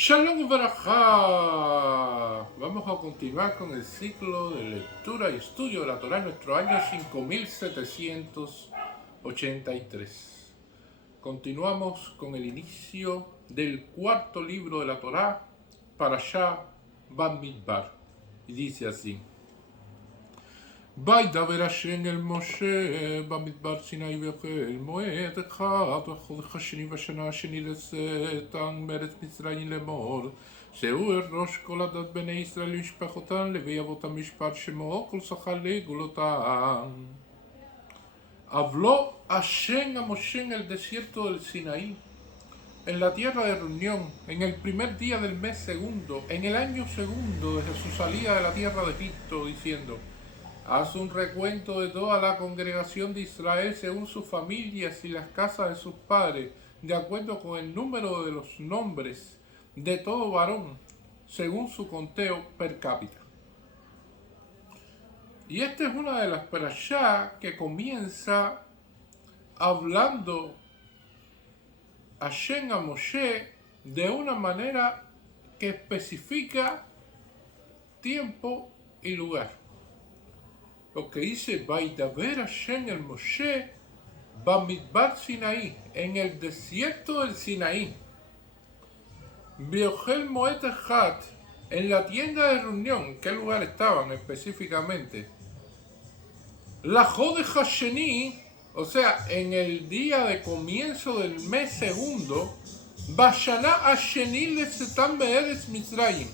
Shalom Barajá. Vamos a continuar con el ciclo de lectura y estudio de la Torá en nuestro año 5783. Continuamos con el inicio del cuarto libro de la Torá, Parashá Bamidbar. Y dice así: וידבר השם אל משה במדבר סיני ויאכל מועד אחד בחודש השני בשנה השני לצאתם מארץ מצרים לאמור זהו ראש כל עדת בני ישראל למשפחותיהם לוי אבותם משפט שמו כל שכר לגבולותם. Habló Hashem a Moshe en el desierto del Sinaí, en la tierra de reunión, en el primer día del mes segundo, en el año segundo desde su salida de la tierra de Egipto, diciendo: haz un recuento de toda la congregación de Israel según sus familias y las casas de sus padres, de acuerdo con el número de los nombres de todo varón, según su conteo per cápita. Y esta es una de las parashá que comienza hablando Hashem a Moshe de una manera que especifica tiempo y lugar. Lo que dice Vaidaber Hashem el Moshe Bamidbar Sinaí, en el desierto del Sinaí. Biochel Moed Echad, en la tienda de reunión. ¿En qué lugar estaban específicamente? La Jode Hasheni, o sea, en el día de comienzo del mes segundo, Bashana Hasheni Lesetam Be'eretz Mitzrayim,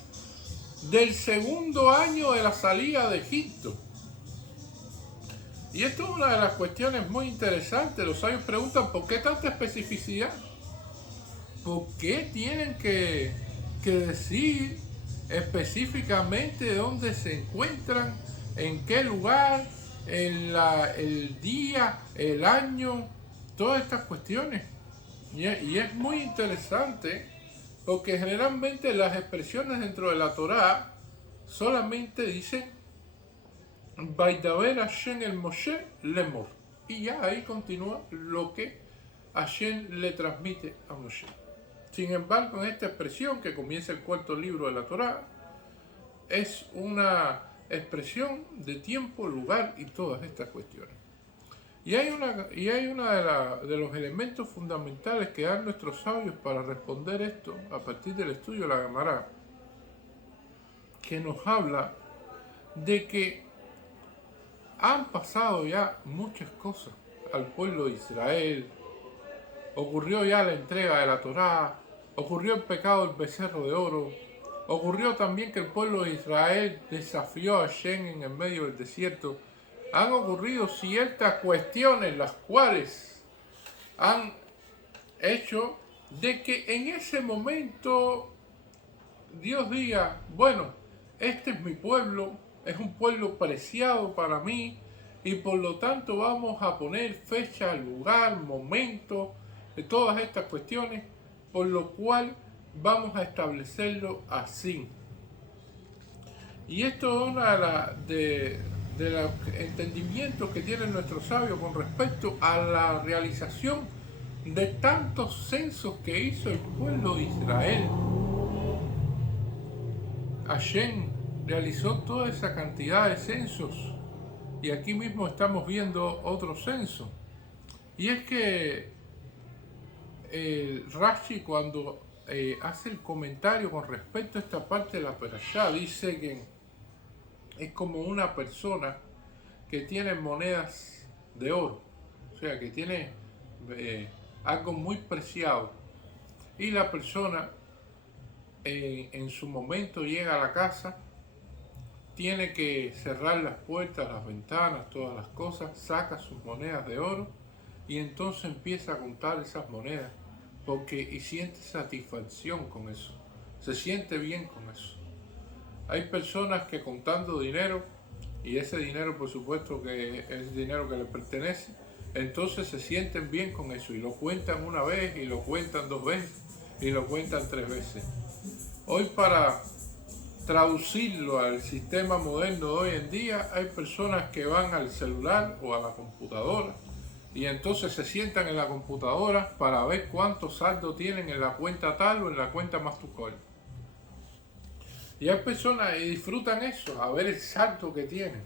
del segundo año de la salida de Egipto. Y esto es una de las cuestiones muy interesantes. Los sabios preguntan: ¿por qué tanta especificidad? ¿Por qué tienen que decir específicamente dónde se encuentran, en qué lugar, el día, el año, todas estas cuestiones? Y es muy interesante porque generalmente las expresiones dentro de la Torá solamente dicen Vaidaber Hashem el Moshe lemor, y ya ahí continúa lo que Hashem le transmite a Moshe. Sin embargo, en esta expresión que comienza el cuarto libro de la Torá, es una expresión de tiempo, lugar y todas estas cuestiones. Y hay uno de los elementos fundamentales que dan nuestros sabios para responder esto a partir del estudio de la Gemara, que nos habla de que han pasado ya muchas cosas al pueblo de Israel. Ocurrió ya la entrega de la Torá, ocurrió el pecado del becerro de oro, ocurrió también que el pueblo de Israel desafió a Hashem en el medio del desierto. Han ocurrido ciertas cuestiones las cuales han hecho de que en ese momento Dios diga: bueno, este es mi pueblo, es un pueblo preciado para mí, y por lo tanto vamos a poner fecha, lugar, momento, de todas estas cuestiones, por lo cual vamos a establecerlo así. Y esto es una de los entendimientos que tienen nuestros sabios con respecto a la realización de tantos censos que hizo el pueblo de Israel. Hashem realizó toda esa cantidad de censos, y aquí mismo estamos viendo otro censo. Y es que Rashi, cuando hace el comentario con respecto a esta parte de la parashá, dice que es como una persona que tiene monedas de oro, o sea, que tiene algo muy preciado, y la persona en su momento llega a la casa, tiene que cerrar las puertas, las ventanas, todas las cosas, saca sus monedas de oro y entonces empieza a contar esas monedas, y siente satisfacción con eso, se siente bien con eso. Hay personas que contando dinero, y ese dinero por supuesto que es dinero que le pertenece, entonces se sienten bien con eso y lo cuentan una vez y lo cuentan dos veces y lo cuentan tres veces. Hoy, para traducirlo al sistema moderno de hoy en día, hay personas que van al celular o a la computadora y entonces se sientan en la computadora para ver cuánto saldo tienen en la cuenta tal o en la cuenta Mastercard. Y hay personas que disfrutan eso, a ver el salto que tienen.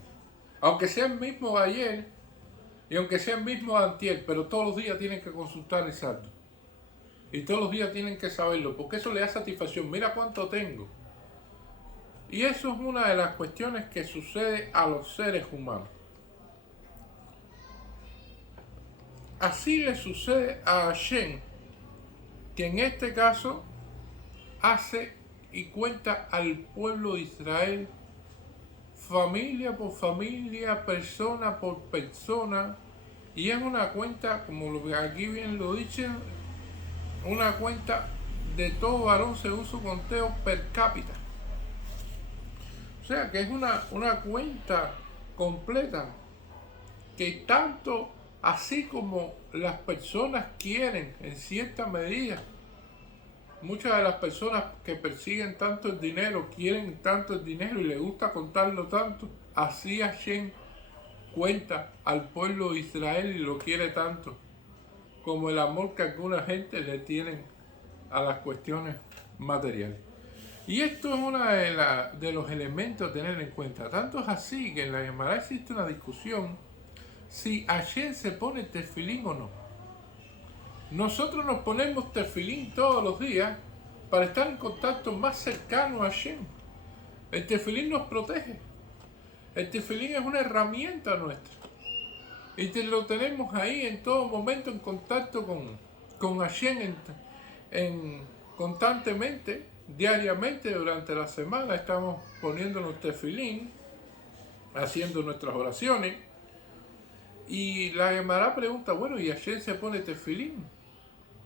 Aunque sea el mismo de ayer y aunque sea el mismo de antier, pero todos los días tienen que consultar el salto. Y todos los días tienen que saberlo, porque eso le da satisfacción. Mira cuánto tengo. Y eso es una de las cuestiones que sucede a los seres humanos. Así le sucede a Hashem, que en este caso hace y cuenta al pueblo de Israel, familia por familia, persona por persona, y es una cuenta, como lo que aquí bien lo dicen, una cuenta de todo varón según su conteo per cápita. O sea que es una cuenta completa que tanto así como las personas quieren en cierta medida, muchas de las personas que persiguen tanto el dinero quieren tanto el dinero y les gusta contarlo tanto, así Hashem cuenta al pueblo de Israel y lo quiere tanto como el amor que alguna gente le tienen a las cuestiones materiales. Y esto es uno de los elementos a tener en cuenta. Tanto es así que en la Gemara existe una discusión si Hashem se pone tefilín o no. Nosotros nos ponemos tefilín todos los días para estar en contacto más cercano a Hashem. El tefilín nos protege. El tefilín es una herramienta nuestra. Y lo tenemos ahí en todo momento en contacto con Hashem constantemente, diariamente durante la semana. Estamos poniéndonos tefilín, haciendo nuestras oraciones. Y la Gemara pregunta, bueno, ¿y Hashem se pone tefilín?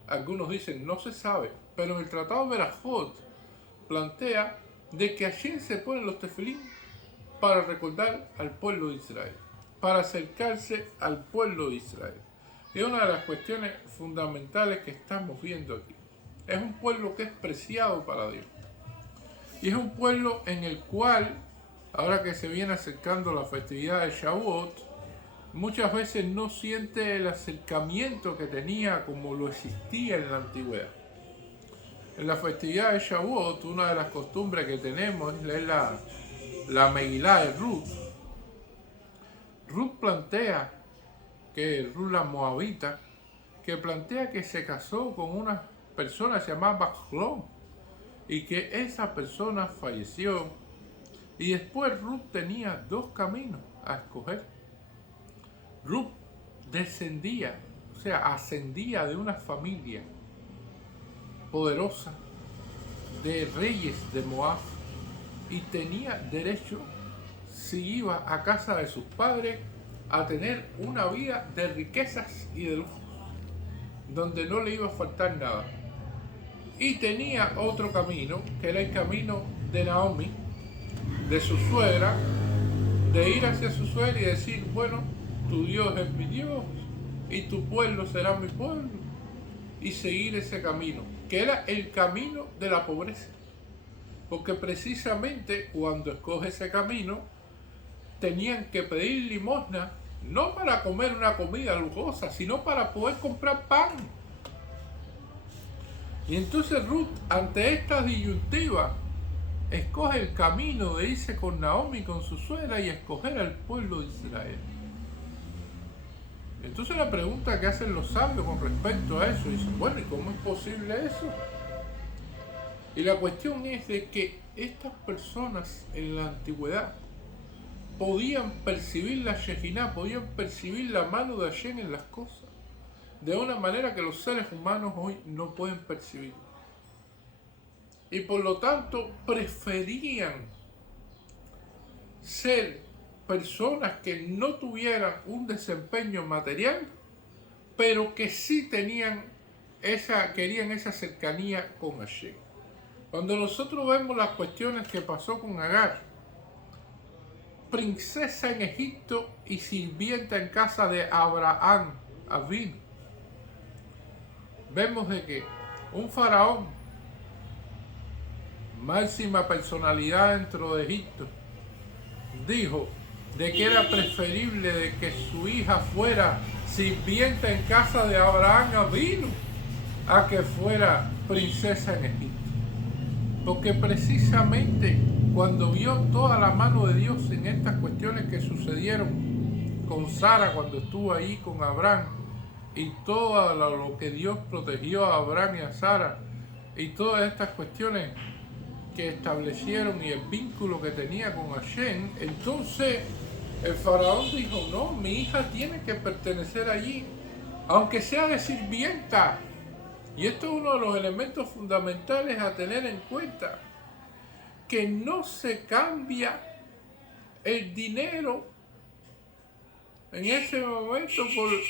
Algunos dicen, no se sabe, pero en el Tratado de Berajot plantea de que Hashem se pone los tefilín para recordar al pueblo de Israel, para acercarse al pueblo de Israel. Es una de las cuestiones fundamentales que estamos viendo aquí. Es un pueblo que es preciado para Dios. Y es un pueblo en el cual, ahora que se viene acercando la festividad de Shavuot, muchas veces no siente el acercamiento que tenía como lo existía en la antigüedad. En la festividad de Shavuot, una de las costumbres que tenemos es leer la Megilá de Ruth. Ruth plantea, que Ruth la Moabita, que plantea que se casó con una persona llamada Machlon y que esa persona falleció. Y después Ruth tenía dos caminos a escoger. Ruth descendía, o sea, ascendía de una familia poderosa de reyes de Moab y tenía derecho, si iba a casa de sus padres, a tener una vida de riquezas y de lujos, donde no le iba a faltar nada. Y tenía otro camino, que era el camino de Naomi, de su suegra, de ir hacia su suegra y decir, bueno, tu Dios es mi Dios y tu pueblo será mi pueblo, y seguir ese camino, que era el camino de la pobreza, porque precisamente cuando escoge ese camino tenían que pedir limosna, no para comer una comida lujosa, sino para poder comprar pan. Y entonces Ruth, ante esta disyuntiva, escoge el camino de irse con Naomi, con su suegra, y escoger al pueblo de Israel. Entonces la pregunta que hacen los sabios con respecto a eso, dicen, bueno, ¿y cómo es posible eso? Y la cuestión es de que estas personas en la antigüedad podían percibir la Shejinah, podían percibir la mano de Hashem en las cosas, de una manera que los seres humanos hoy no pueden percibir. Y por lo tanto preferían ser personas que no tuvieran un desempeño material, pero que sí querían esa cercanía con Hashem. Cuando nosotros vemos las cuestiones que pasó con Agar, princesa en Egipto y sirvienta en casa de Abraham Avinu, vemos de que un faraón, máxima personalidad dentro de Egipto, dijo de que era preferible de que su hija fuera sirvienta en casa de Abraham Avinu a que fuera princesa en Egipto. Porque precisamente cuando vio toda la mano de Dios en estas cuestiones que sucedieron con Sara cuando estuvo ahí con Abraham, y todo lo que Dios protegió a Abraham y a Sara, y todas estas cuestiones que establecieron y el vínculo que tenía con Hashem, entonces el faraón dijo, no, mi hija tiene que pertenecer allí, aunque sea de sirvienta. Y esto es uno de los elementos fundamentales a tener en cuenta, que no se cambia el dinero en ese momento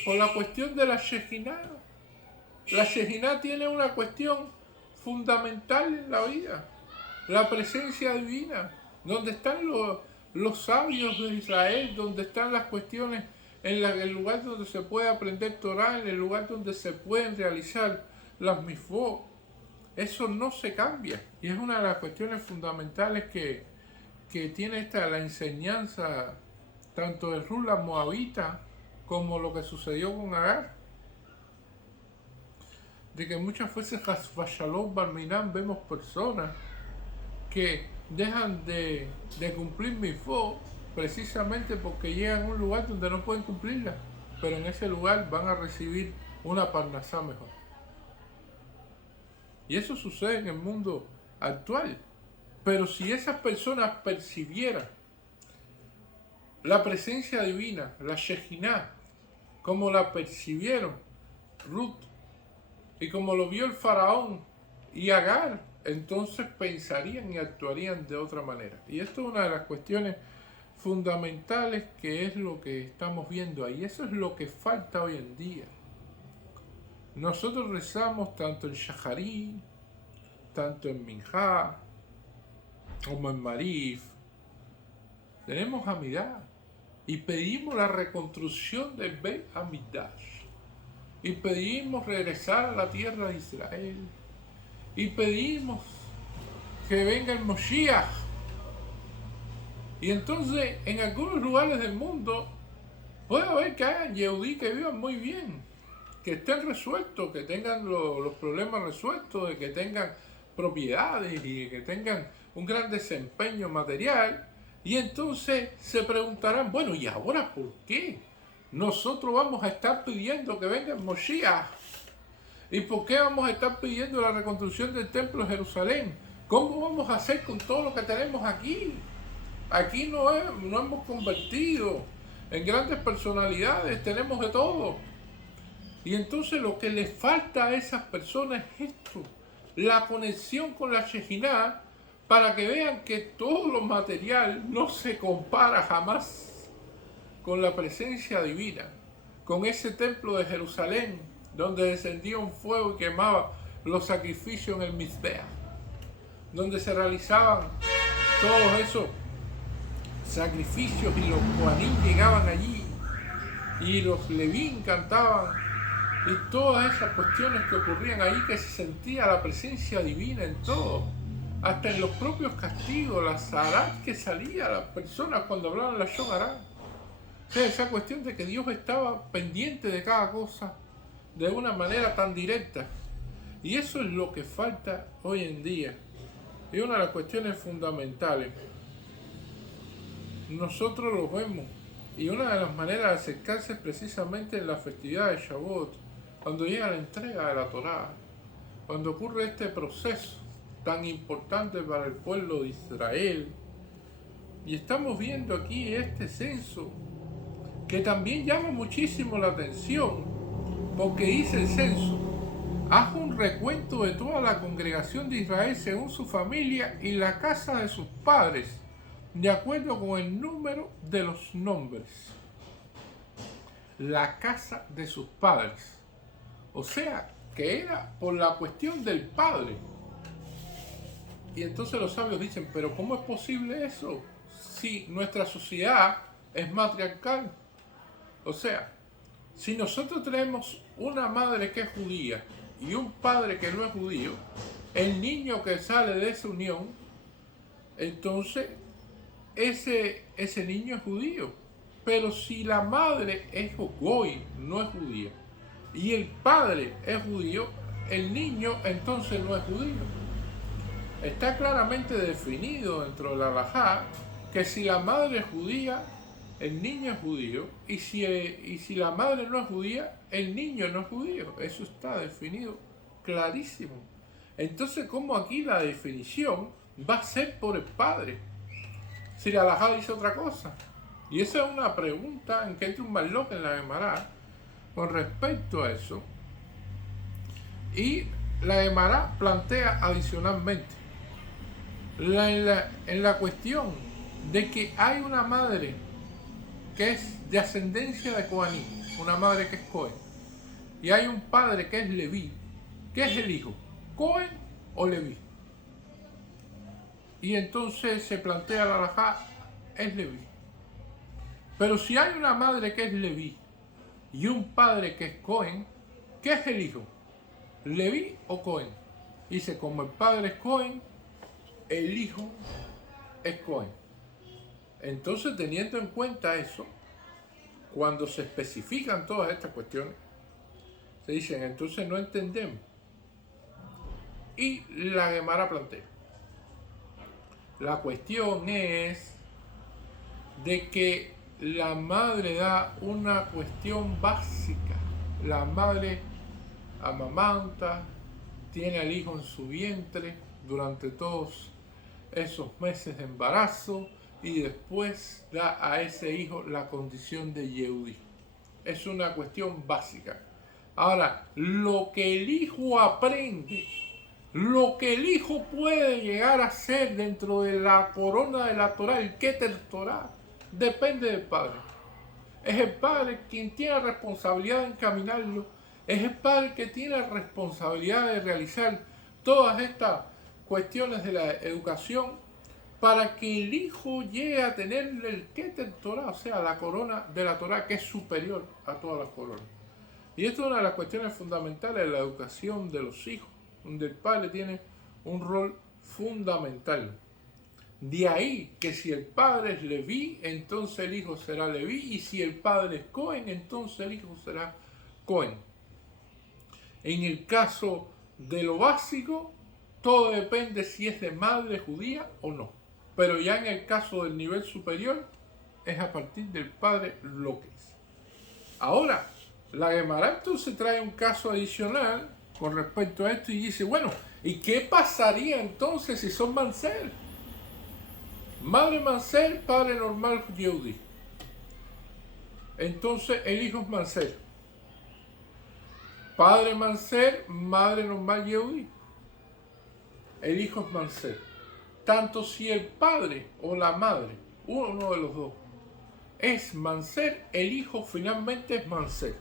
por la cuestión de la Shejinah. La Shejinah tiene una cuestión fundamental en la vida, la presencia divina, donde están los sabios de Israel, donde están las cuestiones, en el lugar donde se puede aprender Torah, en el lugar donde se pueden realizar las mitzvot. Eso no se cambia, y es una de las cuestiones fundamentales que tiene la enseñanza tanto de Ruth la Moabita como lo que sucedió con Agar, de que muchas veces Shalom Barminan vemos personas que dejan de cumplir mitzvot precisamente porque llegan a un lugar donde no pueden cumplirla, pero en ese lugar van a recibir una parnasá mejor. Y eso sucede en el mundo actual. Pero si esas personas percibieran la presencia divina, la Shejinah, como la percibieron Ruth y como lo vio el faraón y Agar, entonces pensarían y actuarían de otra manera. Y esto es una de las cuestiones fundamentales que es lo que estamos viendo ahí. Eso es lo que falta hoy en día. Nosotros rezamos tanto en Shaharí, tanto en Minjá, como en Marif. Tenemos Hamidá y pedimos la reconstrucción del Beit Hamikdash. Y pedimos regresar a la tierra de Israel. Y pedimos que venga el Moshiach. Y entonces en algunos lugares del mundo puede haber que hayan Yehudí que vivan muy bien, que estén resueltos, que tengan los problemas resueltos, de que tengan propiedades y que tengan un gran desempeño material. Y entonces se preguntarán, bueno, ¿y ahora por qué nosotros vamos a estar pidiendo que venga el Moshiach? ¿Y por qué vamos a estar pidiendo la reconstrucción del templo de Jerusalén? ¿Cómo vamos a hacer con todo lo que tenemos aquí? Aquí no hemos convertido en grandes personalidades, tenemos de todo. Y entonces lo que les falta a esas personas es esto, la conexión con la Shejinah, para que vean que todo lo material no se compara jamás con la presencia divina, con ese templo de Jerusalén, donde descendía un fuego y quemaba los sacrificios en el Mizbeach, donde se realizaban todos esos sacrificios y los Kohanim llegaban allí y los Levín cantaban y todas esas cuestiones que ocurrían ahí, que se sentía la presencia divina en todo, hasta en los propios castigos, la zarat que salía a las personas cuando hablaban la Shon Hará. O sea, esa cuestión de que Dios estaba pendiente de cada cosa de una manera tan directa. Y eso es lo que falta hoy en día. Y una de las cuestiones fundamentales. Nosotros lo vemos. Y una de las maneras de acercarse es precisamente en la festividad de Shavuot, cuando llega la entrega de la Torá, cuando ocurre este proceso tan importante para el pueblo de Israel. Y estamos viendo aquí este censo, que también llama muchísimo la atención, porque dice el censo: haz un recuento de toda la congregación de Israel según su familia y la casa de sus padres, de acuerdo con el número de los nombres. La casa de sus padres. O sea, que era por la cuestión del padre. Y entonces los sabios dicen, pero ¿cómo es posible eso? Si nuestra sociedad es matriarcal. O sea, si nosotros tenemos una madre que es judía y un padre que no es judío, el niño que sale de esa unión, entonces ese niño es judío. Pero si la madre es goy, no es judía, y el padre es judío, el niño entonces no es judío. está claramente definido dentro de la halajá que si la madre es judía, el niño es judío, y si la madre no es judía, el niño no es judío. Eso está definido clarísimo. Entonces, ¿cómo aquí la definición va a ser por el padre? Si la halajá dice otra cosa. Y esa es una pregunta en que entra un malloc en la Gemara con respecto a eso. Y la Gemara plantea adicionalmente en la cuestión de que hay una madre que es de ascendencia de Coaní, una madre que es Cohen, y hay un padre que es Leví. ¿Qué es el hijo? ¿Cohen o Leví? Y entonces se plantea la halajá, es Leví. Pero si hay una madre que es Leví y un padre que es Cohen, ¿qué es el hijo? ¿Leví o Cohen? Dice, como el padre es Cohen, el hijo es Cohen. Entonces, teniendo en cuenta eso, cuando se especifican todas estas cuestiones, se dicen, entonces no entendemos. Y la Gemara plantea. La cuestión es de que la madre da una cuestión básica. La madre amamanta, tiene al hijo en su vientre durante todos esos meses de embarazo y después da a ese hijo la condición de Yehudí. Es una cuestión básica. Ahora, lo que el hijo aprende, lo que el hijo puede llegar a ser dentro de la corona de la Torah, el Keter Torah, depende del padre. Es el padre quien tiene la responsabilidad de encaminarlo, es el padre que tiene la responsabilidad de realizar todas estas cuestiones de la educación para que el hijo llegue a tener el Keter Torah, o sea, la corona de la Torah, que es superior a todas las coronas. Y esto es una de las cuestiones fundamentales de la educación de los hijos, donde el padre tiene un rol fundamental. De ahí que si el padre es Leví, entonces el hijo será Leví, y si el padre es Cohen, entonces el hijo será Cohen. En el caso de lo básico, todo depende si es de madre judía o no. Pero ya en el caso del nivel superior, es a partir del padre lo que es. Ahora, la Gemara entonces trae un caso adicional con respecto a esto y dice, bueno, ¿y qué pasaría entonces si son Manser? Madre Manser, padre normal Yehudí. Entonces el hijo es Manser. Padre Manser, madre normal Yehudí. El hijo es Manser. Tanto si el padre o la madre, uno de los dos, es Manser, el hijo finalmente es Manser.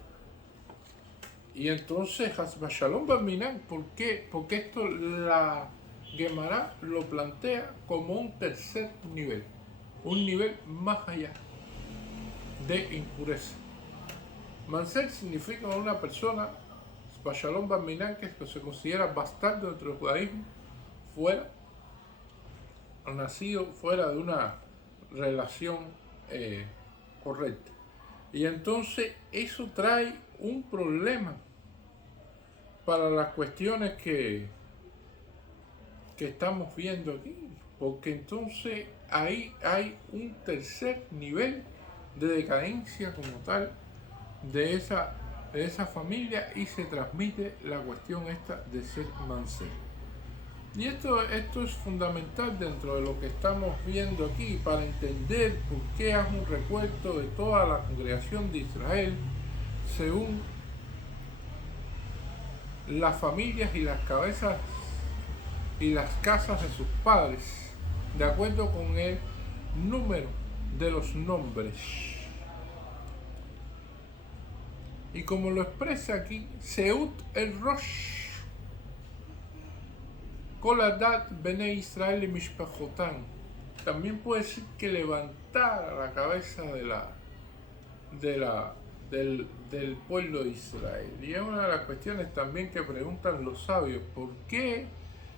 Y entonces, Shalom Barminan, ¿por qué? Porque esto la Gemara lo plantea como un tercer nivel, un nivel más allá de impureza. Manser significa una persona, Shalom Barminan, que se considera bastardo dentro del judaísmo, nacido fuera de una relación correcta. Y entonces eso trae un problema para las cuestiones que estamos viendo aquí, porque entonces ahí hay un tercer nivel de decadencia como tal de esa familia y se transmite la cuestión esta de ser Manser. Y esto es fundamental dentro de lo que estamos viendo aquí para entender por qué hace un recuento de toda la congregación de Israel según las familias y las cabezas y las casas de sus padres, de acuerdo con el número de los nombres. Y como lo expresa aquí, Seut el Rosh, Koladat Bene Israel y Mishpachotan, también puede decir que levantar a la cabeza del pueblo de Israel. Y es una de las cuestiones también que preguntan los sabios, ¿por qué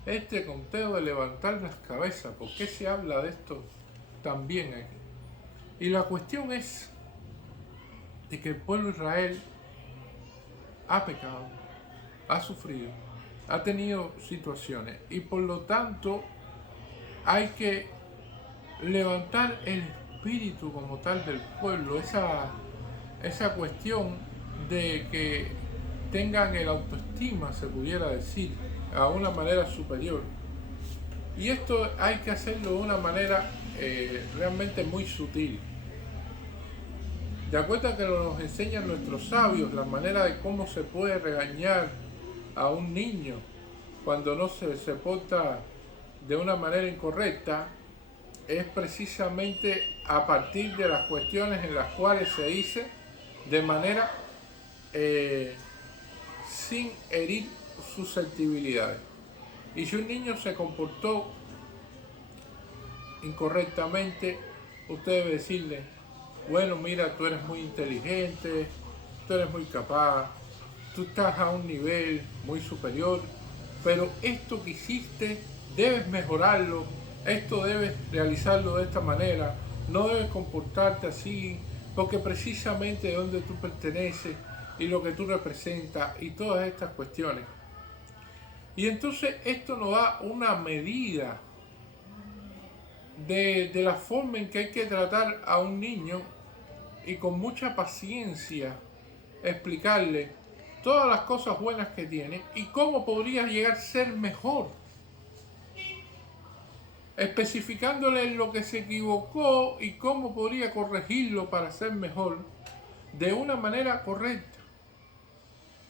este conteo de levantar las cabezas? ¿Por qué se habla de esto también aquí? Y la cuestión es de que el pueblo de Israel ha pecado, ha sufrido, ha tenido situaciones y por lo tanto hay que levantar el espíritu como tal del pueblo, esa cuestión de que tengan el autoestima, se pudiera decir, a una manera superior. Y esto hay que hacerlo de una manera realmente muy sutil. De acuerdo a que nos enseñan nuestros sabios, la manera de cómo se puede regañar a un niño cuando no se porta de una manera incorrecta, es precisamente a partir de las cuestiones en las cuales se dice de manera sin herir susceptibilidades. Y si un niño se comportó incorrectamente, usted debe decirle, bueno, mira, tú eres muy inteligente, tú eres muy capaz, tú estás a un nivel muy superior, pero esto que hiciste debes mejorarlo, esto debes realizarlo de esta manera, no debes comportarte así, porque precisamente de donde tú perteneces y lo que tú representas y todas estas cuestiones. Y entonces esto nos da una medida de la forma en que hay que tratar a un niño y con mucha paciencia explicarle todas las cosas buenas que tiene y cómo podría llegar a ser mejor, especificándole en lo que se equivocó y cómo podría corregirlo para ser mejor de una manera correcta.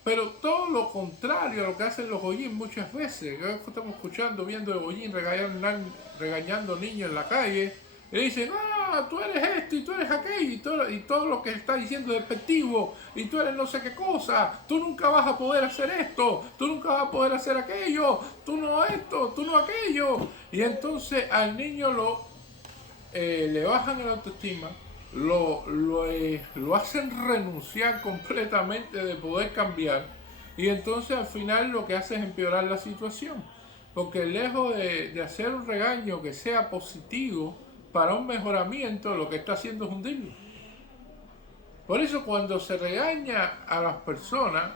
Pero todo lo contrario a lo que hacen los goyín muchas veces, que estamos escuchando, viendo el goyín regañando niños en la calle, y le dicen, tú eres esto y tú eres aquello, y todo lo que está diciendo es despectivo, y tú eres no sé qué cosa, tú nunca vas a poder hacer esto, tú nunca vas a poder hacer aquello, tú no esto, tú no aquello. Y entonces al niño le bajan el autoestima, lo hacen renunciar completamente de poder cambiar, y entonces al final lo que hace es empeorar la situación, porque lejos de hacer un regaño que sea positivo para un mejoramiento, lo que está haciendo es hundirlo. Por eso cuando se regaña a las personas,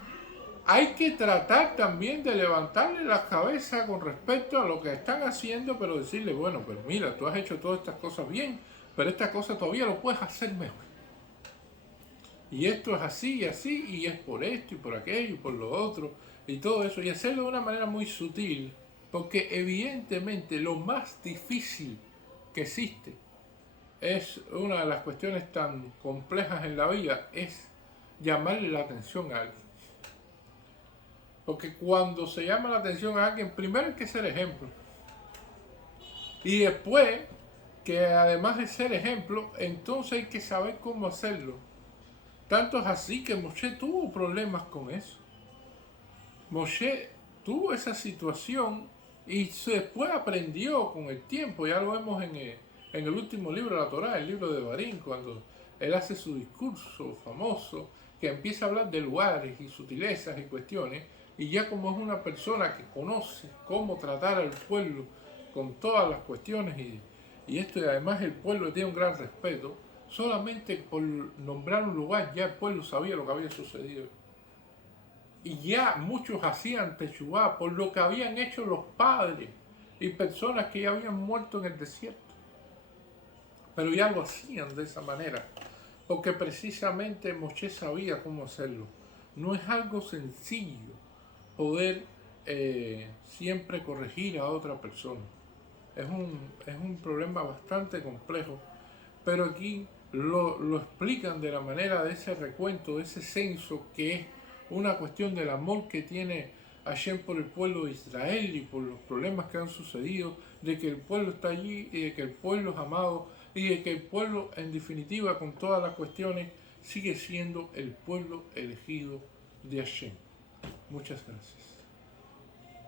hay que tratar también de levantarle la cabeza con respecto a lo que están haciendo, pero decirle, bueno, pero mira, tú has hecho todas estas cosas bien, pero esta cosa todavía lo puedes hacer mejor. Y esto es así y así, y es por esto y por aquello y por lo otro, y todo eso, y hacerlo de una manera muy sutil, porque evidentemente lo más difícil que existe es una de las cuestiones tan complejas en la vida, es llamarle la atención a alguien. Porque cuando se llama la atención a alguien, primero hay que ser ejemplo. Y después, que además de ser ejemplo, entonces hay que saber cómo hacerlo. Tanto es así que Moshe tuvo problemas con eso. Moshe tuvo esa situación y después aprendió con el tiempo. Ya lo vemos en el último libro de la Torá, el libro de Barín, cuando él hace su discurso famoso, que empieza a hablar de lugares y sutilezas y cuestiones. Y ya como es una persona que conoce cómo tratar al pueblo con todas las cuestiones y esto, y además el pueblo tiene un gran respeto, solamente por nombrar un lugar ya el pueblo sabía lo que había sucedido. Y ya muchos hacían techubá por lo que habían hecho los padres y personas que ya habían muerto en el desierto. Pero ya lo hacían de esa manera, porque precisamente Moshe sabía cómo hacerlo. No es algo sencillo poder siempre corregir a otra persona. Es un problema bastante complejo, pero aquí lo explican de la manera de ese recuento, de ese censo, que es una cuestión del amor que tiene Hashem por el pueblo de Israel y por los problemas que han sucedido, de que el pueblo está allí y de que el pueblo es amado y de que el pueblo, en definitiva, con todas las cuestiones, sigue siendo el pueblo elegido de Hashem. Muchas gracias.